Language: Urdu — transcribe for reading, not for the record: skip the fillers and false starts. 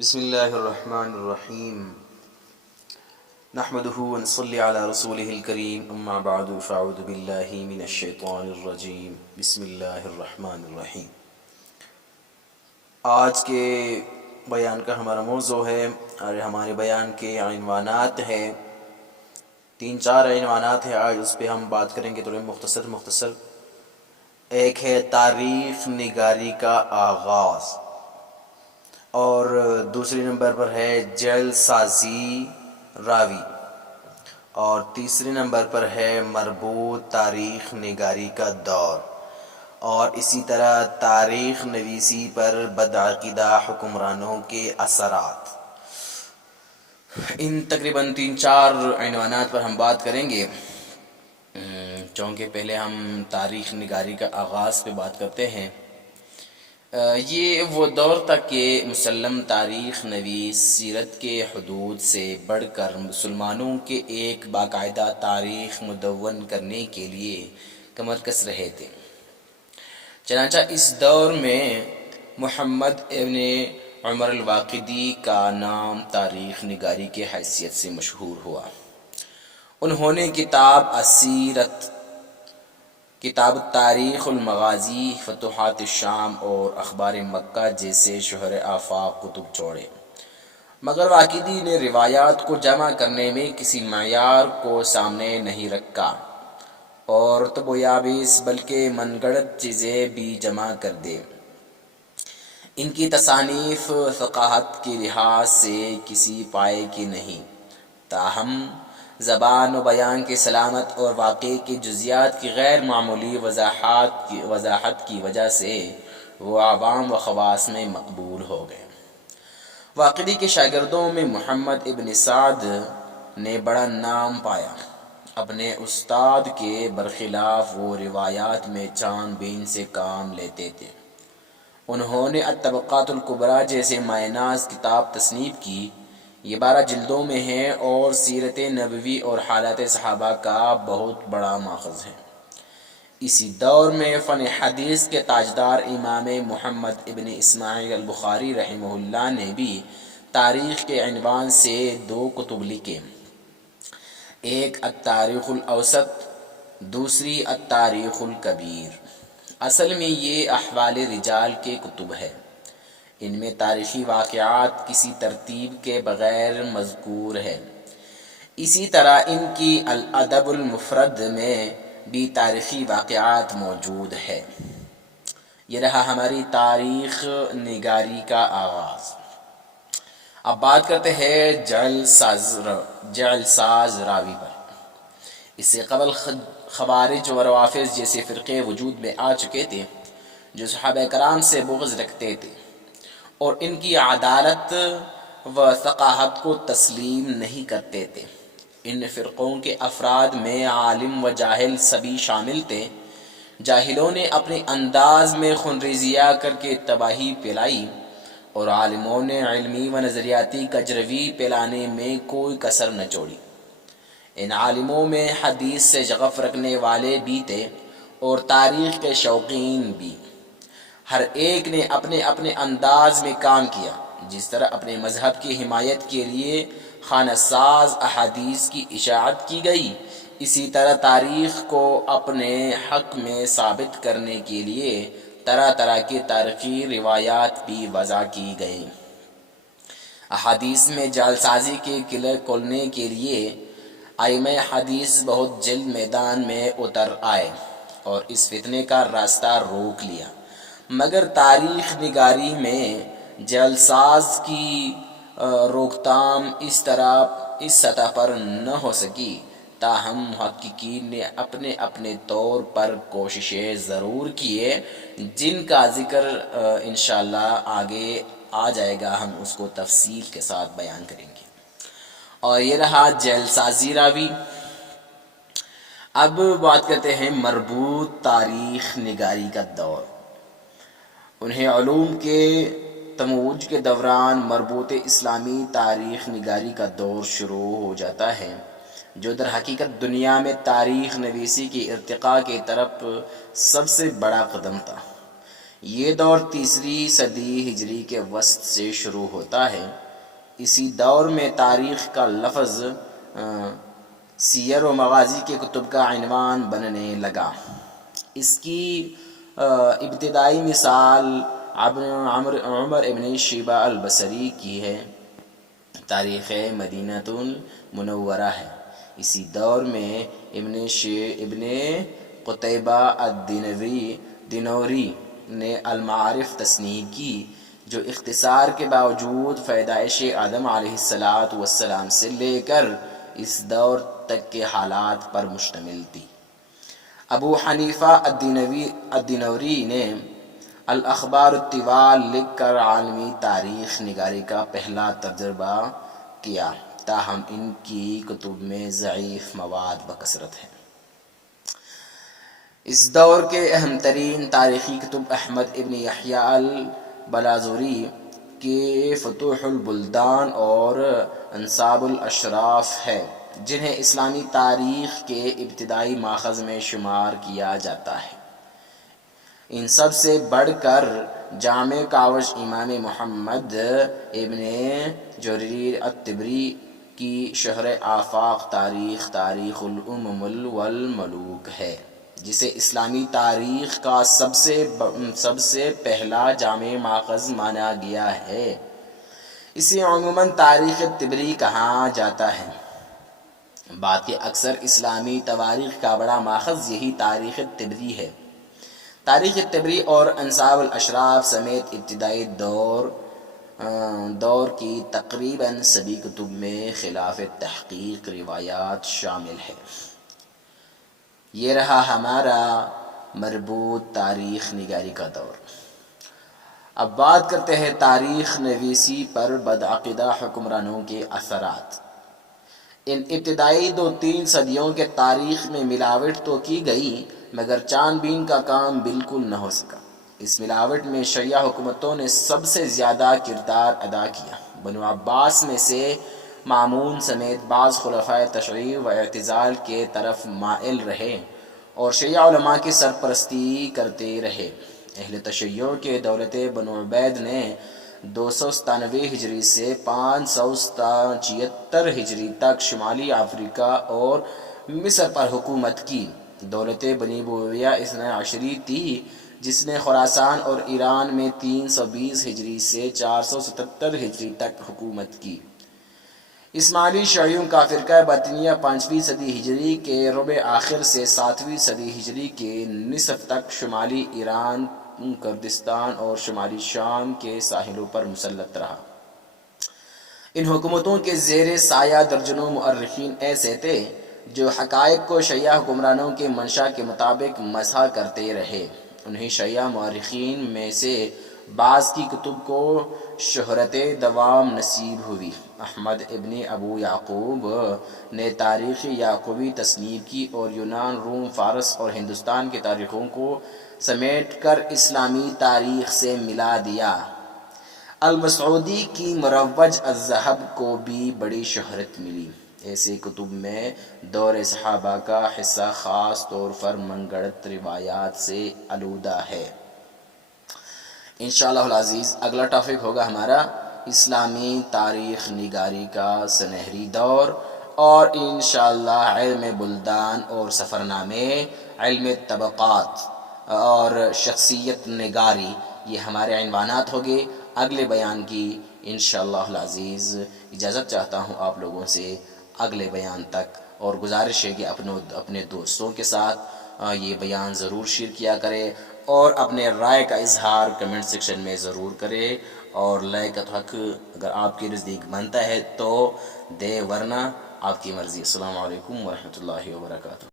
بسم اللہ الرحمن الرحیم نحمده ونصلی علی رسولہ الکریم اما بعد فاعوذ باللہ من الشیطان الرجیم بسم اللہ الرحمن الرحیم۔ آج کے بیان کا ہمارا موضوع ہے اور ہمارے بیان کے عنوانات ہیں، 3-4 عنوانات ہیں۔ آج اس پہ ہم بات کریں گے تھوڑے مختصر۔ ایک ہے تاریخ نگاری کا آغاز، اور دوسری نمبر پر ہے جعل سازی راوی، اور تیسری نمبر پر ہے مربوط تاریخ نگاری کا دور، اور اسی طرح تاریخ نویسی پر بدعقیدہ حکمرانوں کے اثرات۔ ان تقریباً 3-4 عنوانات پر ہم بات کریں گے۔ چونکہ پہلے ہم تاریخ نگاری کا آغاز پہ بات کرتے ہیں۔ یہ وہ دور تھا کہ مسلم تاریخ نویس سیرت کے حدود سے بڑھ کر مسلمانوں کے ایک باقاعدہ تاریخ مدون کرنے کے لیے کمر کس رہے تھے۔ چنانچہ اس دور میں محمد ابن عمر الواقدی کا نام تاریخ نگاری کی حیثیت سے مشہور ہوا۔ انہوں نے کتاب السیرت، کتاب تاریخ المغازی، فتوحات الشام اور اخبار مکہ جیسے شہر آفاق کتب چھوڑے، مگر واقدی نے روایات کو جمع کرنے میں کسی معیار کو سامنے نہیں رکھا اور رطب و یابس بلکہ من گھڑت چیزیں بھی جمع کر دے۔ ان کی تصانیف ثقافت کے لحاظ سے کسی پائے کی نہیں، تاہم زبان و بیان کی سلامت اور واقعے کی جزیات کی غیر معمولی وضاحت کی وجہ سے وہ عوام و خواص میں مقبول ہو گئے۔ واقدی کے شاگردوں میں محمد ابن سعد نے بڑا نام پایا۔ اپنے استاد کے برخلاف وہ روایات میں چھان بین سے کام لیتے تھے۔ انہوں نے الطبقات الکبریٰ جیسے مایہ ناز کتاب تصنیف کی، یہ 12 جلدوں میں ہے اور سیرت نبوی اور حالات صحابہ کا بہت بڑا ماخذ ہے۔ اسی دور میں فن حدیث کے تاجدار امام محمد ابن اسماعیل البخاری رحمہ اللہ نے بھی تاریخ کے عنوان سے 2 کتب لکھے، ایک التاریخ الاوسط، دوسری التاریخ الکبیر۔ اصل میں یہ احوال رجال کے کتب ہے۔ ان میں تاریخی واقعات کسی ترتیب کے بغیر مذکور ہے۔ اسی طرح ان کی الادب المفرد میں بھی تاریخی واقعات موجود ہے۔ یہ رہا ہماری تاریخ نگاری کا آغاز۔ اب بات کرتے ہیں جعل ساز راوی پر۔ اس سے قبل خوارج و روافض جیسے فرقے وجود میں آ چکے تھے جو صحابہ کرام سے بغض رکھتے تھے اور ان کی عدالت و ثقافت کو تسلیم نہیں کرتے تھے۔ ان فرقوں کے افراد میں عالم و جاہل سبھی شامل تھے۔ جاہلوں نے اپنے انداز میں خونریزیاں کر کے تباہی پھیلائی اور عالموں نے علمی و نظریاتی کجروی پھیلانے میں کوئی کسر نہ چھوڑی۔ ان عالموں میں حدیث سے شغف رکھنے والے بھی تھے اور تاریخ کے شوقین بھی۔ ہر ایک نے اپنے اپنے انداز میں کام کیا۔ جس طرح اپنے مذہب کی حمایت کے لیے خانہ ساز احادیث کی اشاعت کی گئی، اسی طرح تاریخ کو اپنے حق میں ثابت کرنے کے لیے طرح طرح کی تاریخی روایات بھی وضع کی گئی۔ احادیث میں جعل سازی کے قلعے کھولنے کے لیے ائمہ حدیث بہت جلد میدان میں اتر آئے اور اس فتنے کا راستہ روک لیا، مگر تاریخ نگاری میں جعل ساز کی روک تھام اس سطح پر نہ ہو سکی۔ تاہم محققین نے اپنے اپنے طور پر کوششیں ضرور کیے، جن کا ذکر انشاءاللہ آگے آ جائے گا، ہم اس کو تفصیل کے ساتھ بیان کریں گے۔ اور یہ رہا جعل سازی راوی۔ اب بات کرتے ہیں مربوط تاریخ نگاری کا دور۔ انہیں علوم کے تموج کے دوران مربوط اسلامی تاریخ نگاری کا دور شروع ہو جاتا ہے، جو در حقیقت دنیا میں تاریخ نویسی کی ارتقاء کی طرف سب سے بڑا قدم تھا۔ یہ دور تیسری صدی ہجری کے وسط سے شروع ہوتا ہے۔ اسی دور میں تاریخ کا لفظ سیر و مغازی کے کتب کا عنوان بننے لگا۔ اس کی ابتدائی مثال عمر ابن شیبہ البصری کی ہے۔ تاریخ مدینہ المنورہ ہے۔ اسی دور میں ابن قتیبہ الدینوری نے المعارف تصنیف کی، جو اختصار کے باوجود پیدائش آدم علیہ السلام سے لے کر اس دور تک کے حالات پر مشتمل تھی۔ ابو حنیفہ الدینوری نے الاخبار الطوال لکھ کر عالمی تاریخ نگاری کا پہلا تجربہ کیا، تاہم ان کی کتب میں ضعیف مواد بکثرت ہے۔ اس دور کے اہم ترین تاریخی کتب احمد ابن یحییٰ البلاذری کے فتوح البلدان اور انساب الاشراف ہے، جنہیں اسلامی تاریخ کے ابتدائی ماخذ میں شمار کیا جاتا ہے۔ ان سب سے بڑھ کر جامع کاوش امام محمد ابن جریر الطبری کی شرح آفاق تاریخ الامم والملوک ہے، جسے اسلامی تاریخ کا سب سے پہلا جامع ماخذ مانا گیا ہے۔ اسے عموماً تاریخ طبری کہا جاتا ہے، بعد کے اکثر اسلامی تواریخ کا بڑا ماخذ یہی تاریخ طبری ہے۔ تاریخ طبری اور انساب الاشراف سمیت ابتدائی دور کی تقریباً سبھی کتب میں خلاف تحقیق روایات شامل ہے۔ یہ رہا ہمارا مربوط تاریخ نگاری کا دور۔ اب بات کرتے ہیں تاریخ نویسی پر بدعقیدہ حکمرانوں کے اثرات۔ ان ابتدائی 2-3 صدیوں کے تاریخ میں ملاوٹ تو کی گئی، مگر چان بین کا کام بالکل نہ ہو سکا۔ اس ملاوٹ میں شیعہ حکومتوں نے سب سے زیادہ کردار ادا کیا۔ بنو عباس میں سے مامون سمیت بعض خلفائے تشیع و اعتزال کے طرف مائل رہے اور شیعہ علماء کی سرپرستی کرتے رہے۔ اہل تشیع کے دولت بنو عبید نے 297 ہجری سے 576 ہجری تک شمالی افریقہ اور مصر پر حکومت کی۔ دولت بنی بویہ اثنا عشری تھی، جس نے خراسان اور ایران میں 320 ہجری سے 477 ہجری تک حکومت کی۔ اسماعیلی شیعیوں کا فرقہ باطنیہ 5ویں صدی ہجری کے ربع آخر سے 7ویں صدی ہجری کے نصف تک شمالی ایران، کردستان اور شمالی شام کے ساحلوں پر مسلط رہا۔ ان حکومتوں کے زیر سایہ درجنوں مؤرخین ایسے تھے جو حقائق کو شیعہ حکمرانوں کے منشا کے مطابق مسح کرتے رہے۔ انہیں شیعہ مؤرخین میں سے بعض کی کتب کو شہرت دوام نصیب ہوئی۔ احمد ابن ابو یعقوب نے تاریخ یعقوبی تصنیف کی اور یونان، روم، فارس اور ہندوستان کے تاریخوں کو سمیٹ کر اسلامی تاریخ سے ملا دیا۔ المسعودی کی مروج الذہب کو بھی بڑی شہرت ملی۔ ایسے کتب میں دور صحابہ کا حصہ خاص طور پر من گھڑت روایات سے آلودہ ہے۔ انشاءاللہ العزیز اگلا ٹاپک ہوگا ہمارا اسلامی تاریخ نگاری کا سنہری دور، اور انشاءاللہ علم بلدان اور سفرنامے، علم طبقات اور شخصیت نگاری، یہ ہمارے عنوانات ہوگے اگلے بیان کی۔ انشاءاللہ العزیز اجازت چاہتا ہوں آپ لوگوں سے اگلے بیان تک، اور گزارش ہے کہ اپنے دوستوں کے ساتھ یہ بیان ضرور شیئر کیا کرے، اور اپنے رائے کا اظہار کمنٹ سیکشن میں ضرور کرے، اور لائک کا حق اگر آپ کے نزدیک بنتا ہے تو دے، ورنہ آپ کی مرضی۔ السلام علیکم ورحمۃ اللہ وبرکاتہ۔